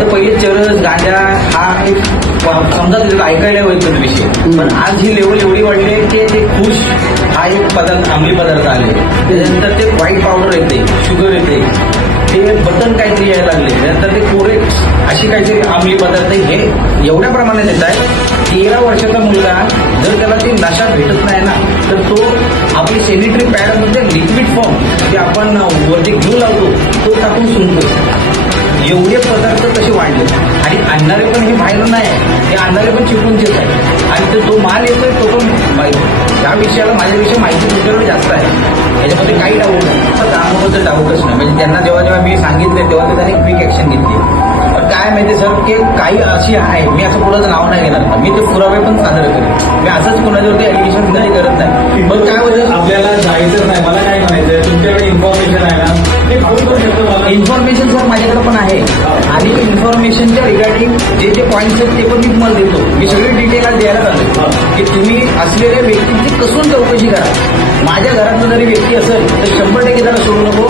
तर पहिले चरस गांजा हा एक समजा तिथे ऐकायला होईल विषय, पण आज ही लेवल एवढी वाढली आहे की ते खुश हा एक पदार्थ, अंमली पदार्थ आले. त्याच्यानंतर ते व्हाईट पावडर येते, शुगर येते, ते बटन काहीतरी यायला लागले, त्यानंतर ते कोरे अशी काहीतरी अंमली पदार्थ हे एवढ्या प्रमाणात येत आहे. 13 वर्षाचा मुलगा जर त्याला ती नशा भेटत नाही ना, तर तो आपली सॅनिटरी पॅडमध्ये लिक्विड फॉर्म जे आपण वरती ग्लू लावतो तो टाकून सुनतो. एवढे पदार्थ कसे वाढले आणि आणणारे पण हे बाहेर नाही आहे, हे आणणारे पण चिपळूणचेच आहे. आणि तो माल येतोय तो पण माहिती, या विषयाला माझ्याविषयी माहिती तुमच्याकडे जास्त आहे, याच्यामध्ये काही डाऊट नाही. पण त्याबद्दल डाऊटच नाही. म्हणजे त्यांना जेव्हा मी सांगितले तेव्हा ते त्यांनी क्विक ऍक्शन घेतली. पण काय माहिती सर की काही अशी आहे, मी असं कोणाचं नाव नाही घेणार, मी ते पुरावे पण सादर करेन. मी असंच कोणाच्यावरती ऍप्लिकेशन नाही करत नाही. पण काय होतं आपल्याला जायचं नाही, मला काय म्हणायचं, तुमच्याकडे इन्फॉर्मेशन आहे ना, ते फोन करू शकतो मला. इन्फॉर्मेशन सर माझ्याकडे पण आहे आणि इन्फॉर्मेशनच्या रिगार्डिंग जे जे पॉईंट्स आहेत ते पण मी तुम्हाला देतो. मी सगळी डिटेल आज द्यायला चालतो की तुम्ही असलेल्या व्यक्तींची कसून चौकशी करा. माझ्या घरातलं जरी व्यक्ती असेल तर 100% त्याला सोडू नको.